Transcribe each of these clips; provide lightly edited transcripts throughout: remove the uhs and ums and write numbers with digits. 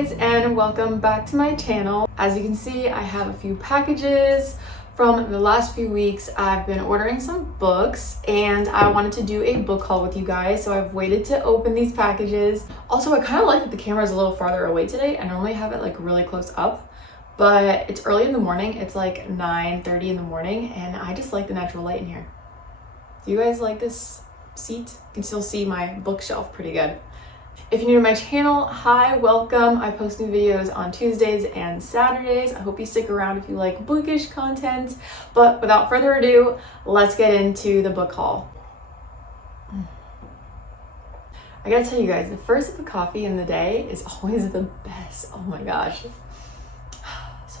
guys, and welcome back to my channel. As you can see, I have a few packages from the last few weeks. I've been ordering some books and I wanted to do a book haul with you guys, so I've waited to open these packages. Also, I kind of like that the camera is a little farther away today. I normally have it like really close up, but it's early in the morning. It's like 9:30 in the morning and I just like the natural light in here. Do you guys like this seat? You can still see my bookshelf pretty good. If you're new to my channel, hi, welcome. I post new videos on Tuesdays and Saturdays. I hope you stick around if you like bookish content. But without further ado, let's get into the book haul. I gotta tell you guys, the first sip of coffee in the day is always the best. Oh my gosh. So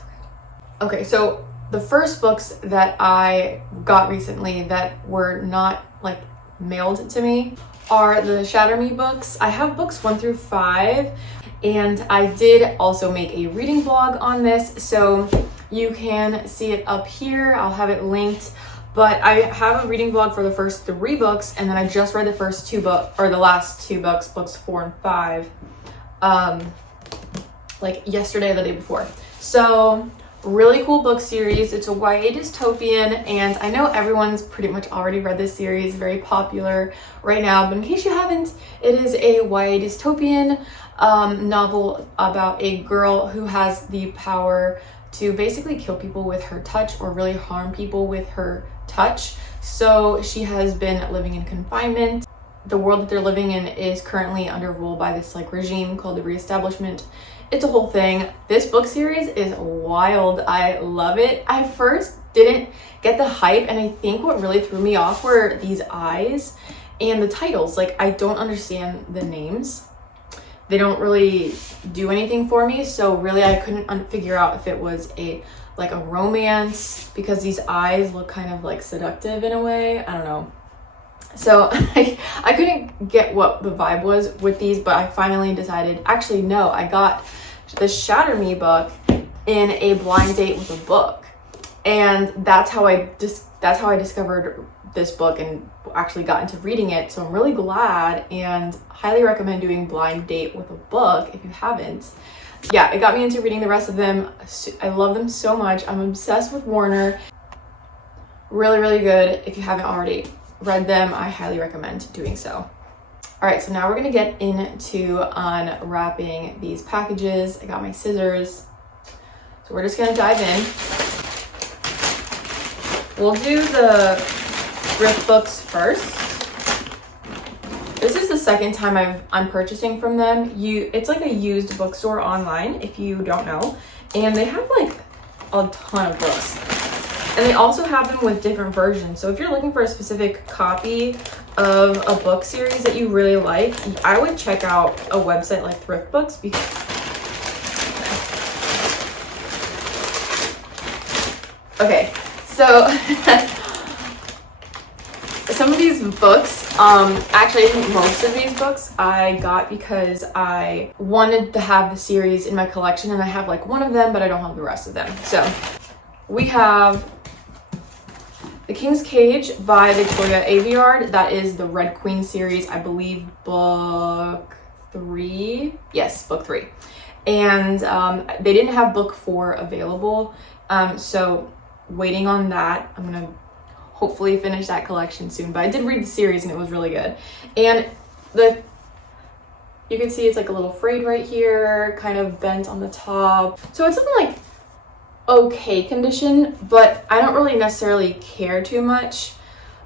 good. Okay, so the first books that I got recently that were not like mailed to me are the Shatter Me books. I have books 1 through 5, and I did also make a reading vlog on this, so you can see it up here. I'll have it linked, but I have a reading vlog for the first 3 books, and then I just read the first 2 books, or the last 2 books, books 4 and 5, like yesterday or the day before. So really cool book series. It's a YA dystopian, and I know everyone's pretty much already read this series, very popular right now, but in case you haven't, it is a YA dystopian novel about a girl who has the power to basically kill people with her touch or really harm people with her touch. So she has been living in confinement. The world that they're living in is currently under rule by this like regime called the Reestablishment. It's a whole thing. This book series is wild. I love it. I first didn't get the hype, and I think what really threw me off were these eyes and the titles. Like, I don't understand the names. They don't really do anything for me, so really I couldn't figure out if it was a romance, because these eyes look kind of like seductive in a way. I don't know. So I couldn't get what the vibe was with these, but I finally decided, actually no, I got the Shatter Me book in a blind date with a book, and that's how I discovered this book and actually got into reading it. So I'm really glad and highly recommend doing blind date with a book if you haven't. Yeah, it got me into reading the rest of them. I love them so much. I'm obsessed with Warner. Really good. If you haven't already read them, I highly recommend doing so. All right, so now we're gonna get into unwrapping these packages. I got my scissors, so we're just gonna dive in. We'll do the Thriftbooks first. This is the second time I'm purchasing from them. It's like a used bookstore online, if you don't know, and they have like a ton of books. And they also have them with different versions. So if you're looking for a specific copy of a book series that you really like, I would check out a website like Thriftbooks, because okay, so some of these books, actually I think most of these books I got because I wanted to have the series in my collection, and I have like one of them, but I don't have the rest of them. So we have The King's Cage by Victoria Aveyard. That is the Red Queen series, I believe, book 3. Yes, book 3. And they didn't have book 4 available, so waiting on that. I'm gonna hopefully finish that collection soon, but I did read the series and it was really good. And you can see it's like a little frayed right here, kind of bent on the top. So it's something like okay condition, but I don't really necessarily care too much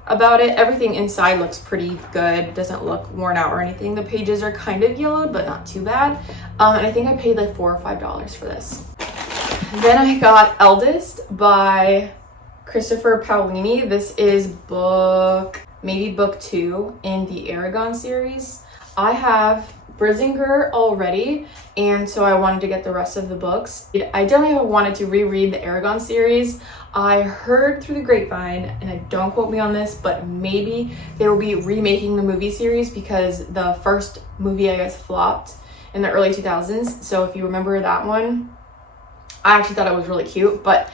about it. Everything inside looks pretty good, doesn't look worn out or anything. The pages are kind of yellowed, but not too bad. And I think I paid like $4 or $5 for this. Then I got Eldest by Christopher Paolini. This is maybe book 2 in the Aragon series. I have Brisingar already, and so I wanted to get the rest of the books. I definitely wanted to reread the Aragon series. I heard through the grapevine, and I don't quote me on this, but maybe they will be remaking the movie series because the first movie, I guess, flopped in the early 2000s. So if you remember that one, I actually thought it was really cute, but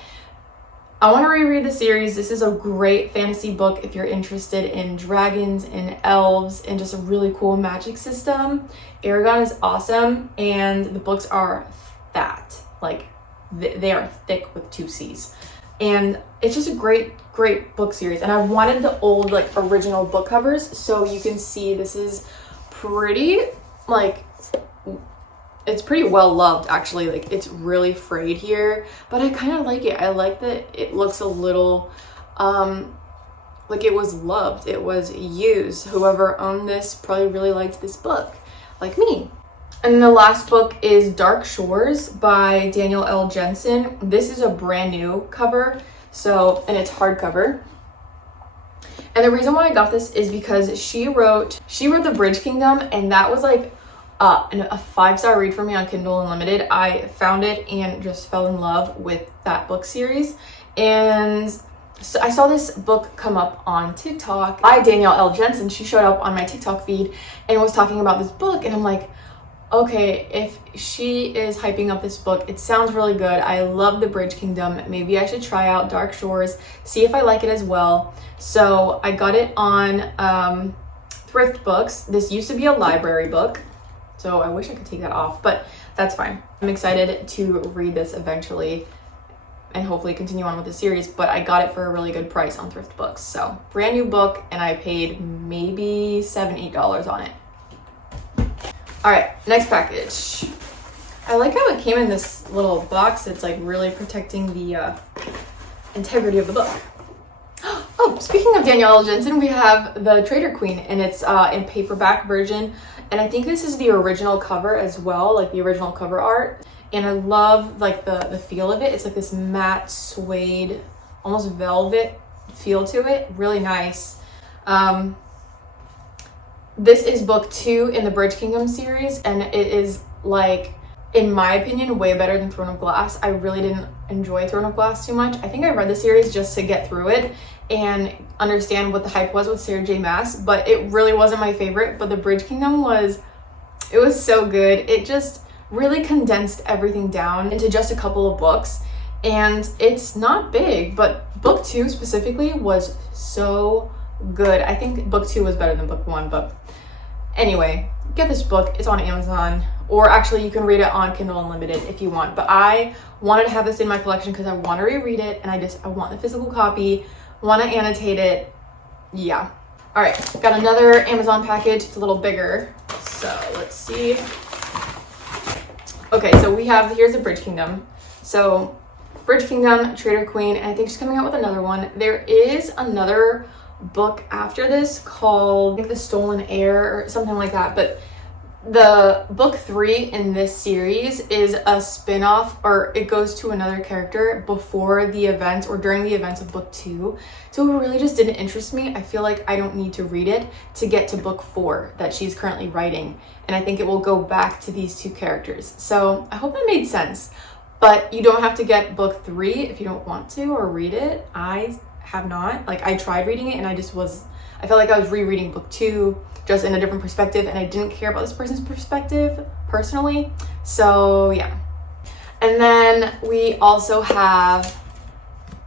I want to reread the series. This is a great fantasy book if you're interested in dragons and elves and just a really cool magic system. Aragon is awesome, and the books are fat. Like, they are thick with 2 C's. And it's just a great book series. And I wanted the old, like, original book covers, so you can see this is pretty, like, it's pretty well loved, actually. Like, it's really frayed here, but I kind of like it. I like that it looks a little like it was loved, it was used. Whoever owned this probably really liked this book, like me. And the last book is Dark Shores by Daniel L. Jensen. This is a brand new cover, so, and it's hardcover. And the reason why I got this is because she wrote The Bridge Kingdom, and that was like a 5-star read for me on Kindle Unlimited. I found it and just fell in love with that book series. And so I saw this book come up on TikTok by Danielle L. Jensen. She showed up on my TikTok feed and was talking about this book, and I'm like, okay, if she is hyping up this book, it sounds really good. I love The Bridge Kingdom. Maybe I should try out Dark Shores, see if I like it as well. So I got it on Thriftbooks. This used to be a library book, so I wish I could take that off, but that's fine. I'm excited to read this eventually and hopefully continue on with the series, but I got it for a really good price on Thriftbooks. So brand new book, and I paid maybe $7-8 on it. All right, next package. I like how it came in this little box that's like really protecting the integrity of the book. Oh, speaking of Danielle L. Jensen, we have the Traitor Queen, and it's in paperback version. And I think this is the original cover as well, like the original cover art. And I love like the feel of it. It's like this matte suede, almost velvet feel to it. Really nice. This is book 2 in the Bridge Kingdom series, and it is, like, in my opinion, way better than Throne of Glass. I really didn't enjoy Throne of Glass too much. I think I read the series just to get through it and understand what the hype was with Sarah J. Maas, but it really wasn't my favorite. But the Bridge Kingdom was so good. It just really condensed everything down into just a couple of books, and it's not big, but book 2 specifically was so good. I think book 2 was better than book 1, but anyway, get this book. It's on Amazon, or actually you can read it on Kindle Unlimited if you want, but I wanted to have this in my collection because I want to reread it, and I want the physical copy, want to annotate it. Yeah. All right, got another Amazon package. It's a little bigger, so let's see. Okay, so here's the Bridge Kingdom. So Bridge Kingdom, Traitor Queen, and I think she's coming out with another one. There is another book after this called, I think, The Stolen Heir or something like that, but the book 3 in this series is a spin-off, or it goes to another character before the events or during the events of book 2, so it really just didn't interest me. I feel like I don't need to read it to get to book 4 that she's currently writing, and I think it will go back to these 2 characters. So I hope that made sense, but you don't have to get book 3 if you don't want to or read it. I have not. Like, I tried reading it and I felt like I was rereading book 2 just in a different perspective, and I didn't care about this person's perspective personally. So yeah. And then we also have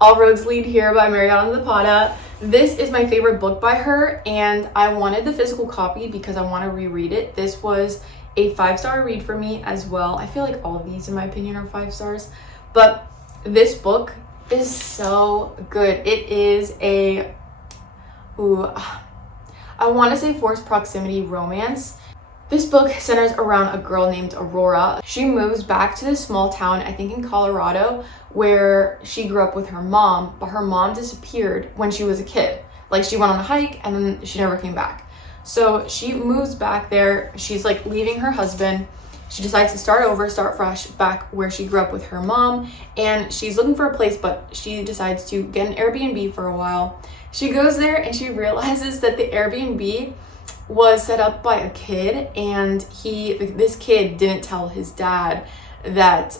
All Roads Lead Here by Mariana Zapata. This is my favorite book by her, and I wanted the physical copy because I want to reread it. This was a 5-star read for me as well. I feel like all of these, in my opinion, are 5 stars, but this book is so good. It is I want to say forced proximity romance. This book centers around a girl named Aurora. She moves back to this small town, I think in Colorado, where she grew up with her mom, but her mom disappeared when she was a kid. Like, she went on a hike and then she never came back. So she moves back there. She's like leaving her husband. She decides to start fresh back where she grew up with her mom, and she's looking for a place, but she decides to get an Airbnb for a while. She goes there and she realizes that the Airbnb was set up by a kid, and this kid didn't tell his dad that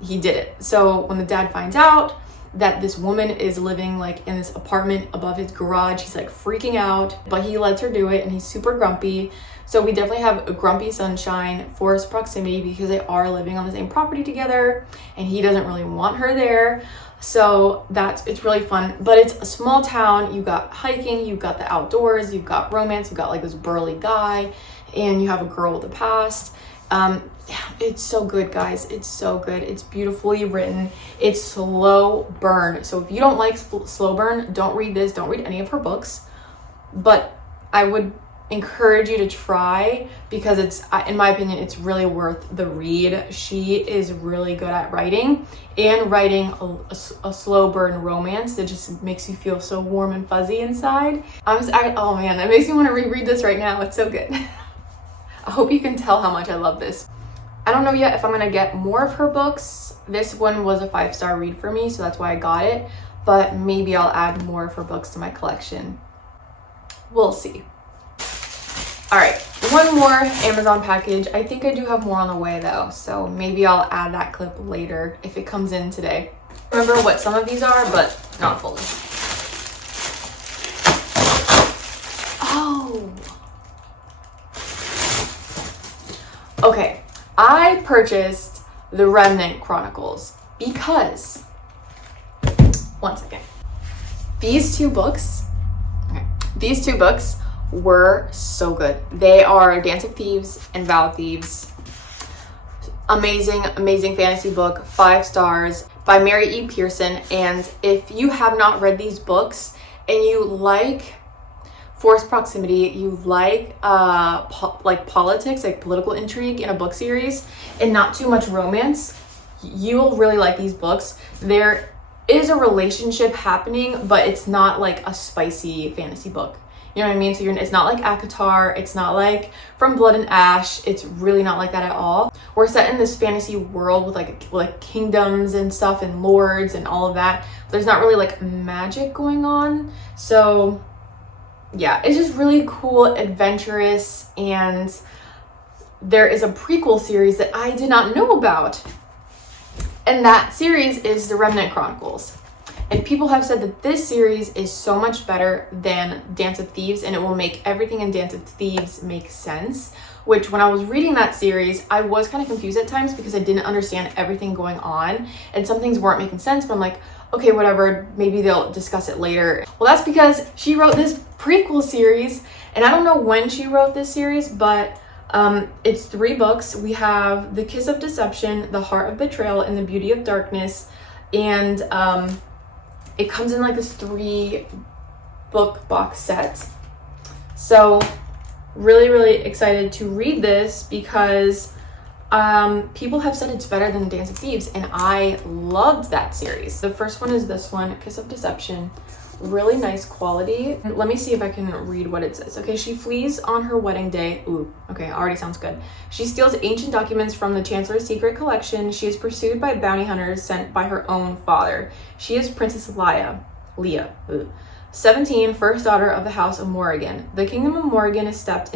he did it. So when the dad finds out that this woman is living like in this apartment above his garage, he's like freaking out, but he lets her do it, and he's super grumpy. So we definitely have a grumpy sunshine, forced proximity, because they are living on the same property together and he doesn't really want her there. So it's really fun, but it's a small town. You got hiking, you got the outdoors, you've got romance, you've got like this burly guy, and you have a girl with a past. It's so good, guys. It's so good. It's beautifully written. It's slow burn. So if you don't like slow burn, don't read this. Don't read any of her books. But I would encourage you to try, because it's, in my opinion, it's really worth the read. She is really good at writing, and writing a slow burn romance that just makes you feel so warm and fuzzy inside. Oh man, that makes me want to reread this right now. It's so good. I hope you can tell how much I love this. I don't know yet if I'm gonna get more of her books. This one was a 5-star read for me, so that's why I got it, but maybe I'll add more of her books to my collection. We'll see. All right, one more Amazon package. I think I do have more on the way though, so maybe I'll add that clip later if it comes in today. Remember what some of these are, but not fully. Oh. Okay. I purchased the Remnant Chronicles because, one second, these two books were so good. They are Dance of Thieves and Vow of Thieves. Amazing fantasy book, 5 stars, by Mary E. Pearson. And if you have not read these books and you like forced proximity, you like politics, like political intrigue in a book series, and not too much romance, you'll really like these books. There is a relationship happening, but it's not like a spicy fantasy book. You know what I mean? So it's not like ACOTAR, it's not like From Blood and Ash. It's really not like that at all. We're set in this fantasy world with like kingdoms and stuff and lords and all of that. But there's not really like magic going on. So yeah, it's just really cool, adventurous, and there is a prequel series that I did not know about. And that series is the Remnant Chronicles. And people have said that this series is so much better than Dance of Thieves, and it will make everything in Dance of Thieves make sense. Which, when I was reading that series, I was kind of confused at times because I didn't understand everything going on, and some things weren't making sense, but I'm like, okay, whatever, maybe they'll discuss it later. Well, that's because she wrote this prequel series, and I don't know when she wrote this series, but it's 3 books. We have The Kiss of Deception, The Heart of Betrayal, and The Beauty of Darkness, and it comes in like this 3-book box set. So really excited to read this because people have said it's better than Dance of Thieves, and I loved that series. The first one is this one, Kiss of Deception. Really nice quality. Let me see if I can read what it says. Okay, she flees on her wedding day. Ooh, okay, already sounds good. She steals ancient documents from the Chancellor's secret collection. She is pursued by bounty hunters sent by her own father. She is Princess Leah. 17, first daughter of the House of Morrigan. The Kingdom of Morrigan is steeped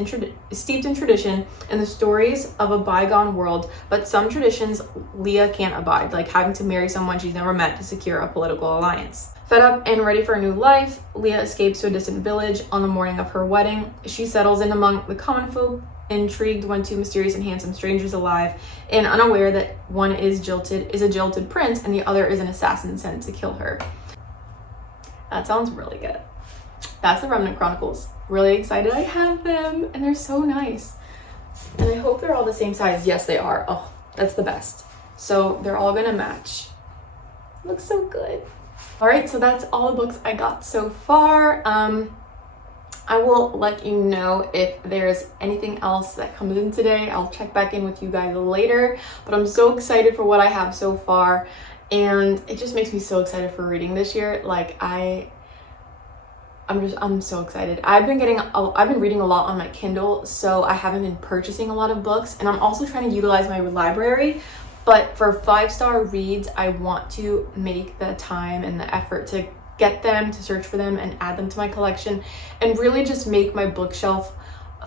in tradition and the stories of a bygone world, but some traditions Leah can't abide, like having to marry someone she's never met to secure a political alliance. Fed up and ready for a new life, Leah escapes to a distant village on the morning of her wedding. She settles in among the common folk, intrigued when 2 mysterious and handsome strangers arrive, and unaware that one is a jilted prince and the other is an assassin sent to kill her. That sounds really good. That's the Remnant Chronicles. Really excited I have them, and they're so nice. And I hope they're all the same size. Yes, they are. Oh, that's the best. So they're all gonna match. Looks so good. All right, so that's all the books I got so far. I will let you know if there's anything else that comes in today. I'll check back in with you guys later, but I'm so excited for what I have so far, and it just makes me so excited for reading this year. Like I'm so excited. I've been reading a lot on my Kindle, so I haven't been purchasing a lot of books, and I'm also trying to utilize my library. But for 5-star reads, I want to make the time and the effort to get them, to search for them and add them to my collection, and really just make my bookshelf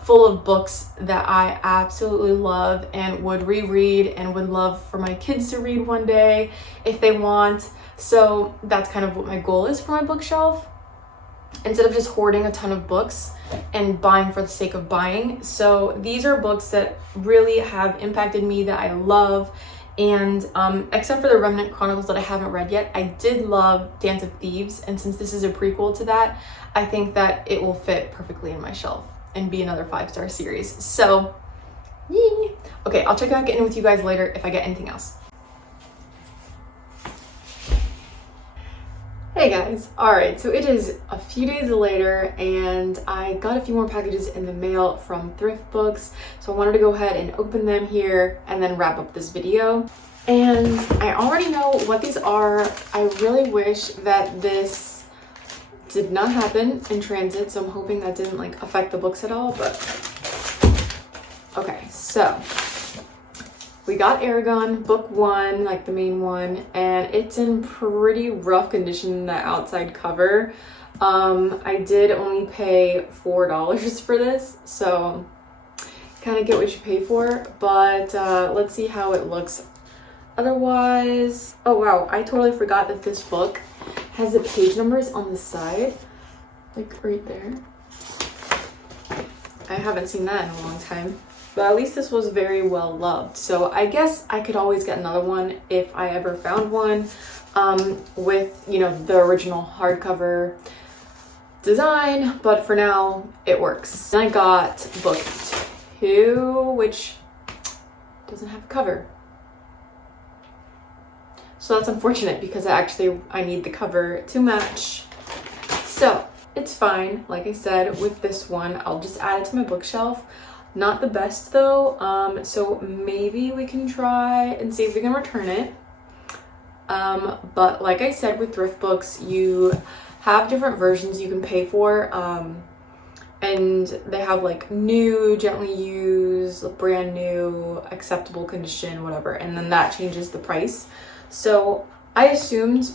full of books that I absolutely love and would reread and would love for my kids to read one day if they want. So that's kind of what my goal is for my bookshelf, instead of just hoarding a ton of books and buying for the sake of buying. So these are books that really have impacted me, that I love, And except for the Remnant Chronicles that I haven't read yet, I did love Dance of Thieves, and since this is a prequel to that, I think that it will fit perfectly in my shelf and be another 5-star series. So, yee. Okay, I'll check out getting with you guys later if I get anything else. Hey guys, alright, so it is a few days later and I got a few more packages in the mail from Thriftbooks, so I wanted to go ahead and open them here and then wrap up this video. And I already know what these are. I really wish that this did not happen in transit, so I'm hoping that didn't like affect the books at all, but okay, so we got Aragon, book 1, like the main one, and it's in pretty rough condition, the outside cover. I did only pay $4 for this, so kind of get what you pay for, but let's see how it looks otherwise. Oh wow, I totally forgot that this book has the page numbers on the side, like right there. I haven't seen that in a long time. But at least this was very well loved. So I guess I could always get another one if I ever found one with, you know, the original hardcover design. But for now, it works. Then I got book 2, which doesn't have a cover. So that's unfortunate because I need the cover to match. So it's fine. Like I said, with this one, I'll just add it to my bookshelf. Not the best though, so maybe we can try and see if we can return it. But like I said, with Thriftbooks, you have different versions you can pay for, and they have like new, gently used, brand new, acceptable condition, whatever, and then that changes the price. So I assumed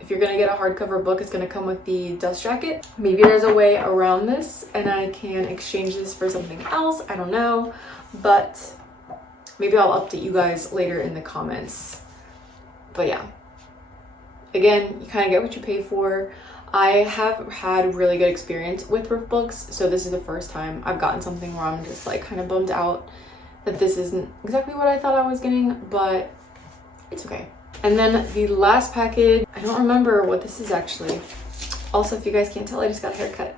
if you're gonna get a hardcover book, it's gonna come with the dust jacket. Maybe there's a way around this and I can exchange this for something else. I don't know, but maybe I'll update you guys later in the comments. But yeah, again, you kind of get what you pay for. I have had really good experience with Thriftbooks, so this is the first time I've gotten something where I'm just like kind of bummed out that this isn't exactly what I thought I was getting, but it's okay. And then the last package, I don't remember what this is actually. Also, if you guys can't tell, I just got a haircut.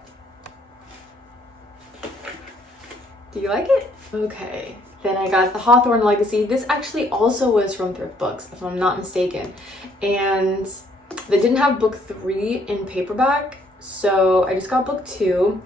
Do you like it? Okay. Then I got the Hawthorne Legacy. This actually also was from Thriftbooks, if I'm not mistaken. And they didn't have book 3 in paperback, so I just got book 2.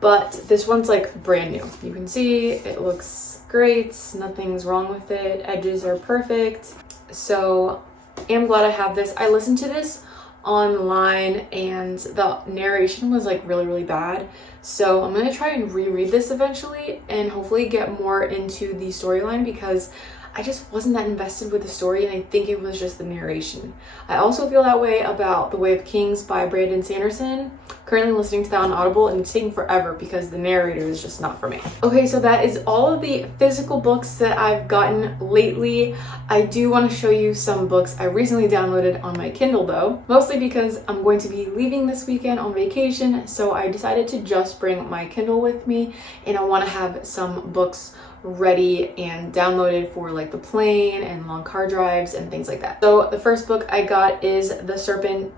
But this one's like brand new. You can see it looks great. Nothing's wrong with it. Edges are perfect. So I'm glad I have this. I listened to this online and the narration was like really bad. So I'm gonna try and reread this eventually and hopefully get more into the storyline because I just wasn't that invested with the story and I think it was just the narration. I also feel that way about The Way of Kings by Brandon Sanderson. Currently listening to that on Audible and it's taking forever because the narrator is just not for me. Okay, so that is all of the physical books that I've gotten lately. I do want to show you some books I recently downloaded on my Kindle though, mostly because I'm going to be leaving this weekend on vacation, so I decided to just bring my Kindle with me and I want to have some books ready and downloaded for like the plane and long car drives and things like that. So the first book I got is The Serpent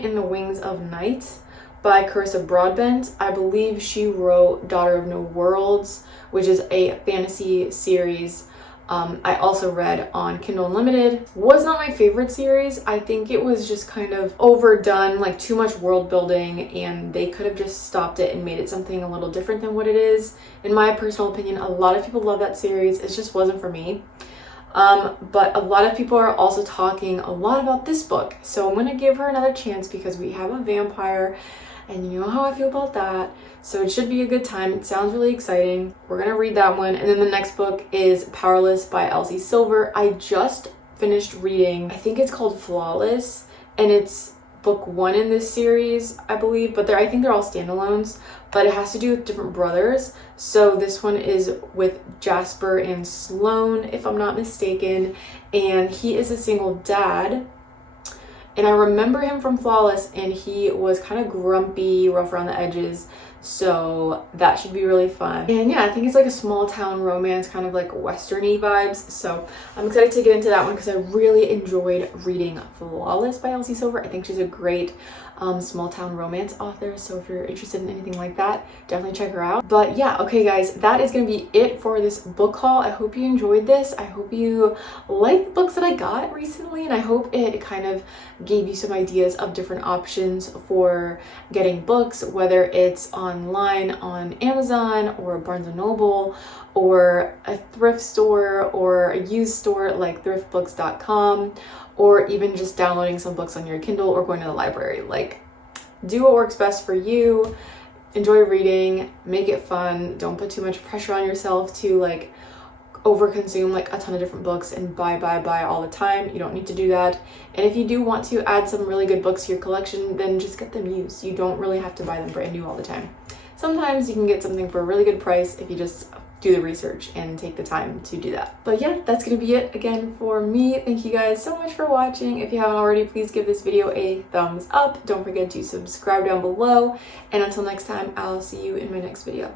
in the Wings of Night by Carissa Broadbent. I believe she wrote Daughter of No Worlds, which is a fantasy series I also read on Kindle Unlimited. Was not my favorite series. I think it was just kind of overdone, like too much world building, and they could have just stopped it and made it something a little different than what it is. In my personal opinion, a lot of people love that series. It just wasn't for me. But a lot of people are also talking a lot about this book. So I'm going to give her another chance because we have a vampire and you know how I feel about that. So it should be a good time. It sounds really exciting. We're going to read that one. And then the next book is Powerless by Elsie Silver. I just finished reading, I think it's called Flawless, and it's book 1 in this series, I believe, but I think they're all standalones, but it has to do with different brothers. So this one is with Jasper and Sloane, if I'm not mistaken, and he is a single dad. And I remember him from Flawless, and he was kind of grumpy, rough around the edges. So that should be really fun. And yeah, I think it's like a small town romance, kind of like westerny vibes. So I'm excited to get into that one because I really enjoyed reading Flawless by Elsie Silver. I think she's a great small town romance author. So if you're interested in anything like that, definitely check her out. But yeah, okay guys, that is going to be it for this book haul. I hope you enjoyed this. I hope you like the books that I got recently, and I hope it kind of gave you some ideas of different options for getting books, whether it's online on Amazon or Barnes & Noble or a thrift store or a used store like thriftbooks.com, or even just downloading some books on your Kindle or going to the library. Like, do what works best for you. Enjoy reading, make it fun. Don't put too much pressure on yourself to like overconsume like a ton of different books and buy all the time. You don't need to do that. And if you do want to add some really good books to your collection, then just get them used. You don't really have to buy them brand new all the time. Sometimes you can get something for a really good price if you just do the research and take the time to do that. But yeah, that's gonna be it again for me. Thank you guys so much for watching. If you haven't already, please give this video a thumbs up. Don't forget to subscribe down below. And until next time, I'll see you in my next video.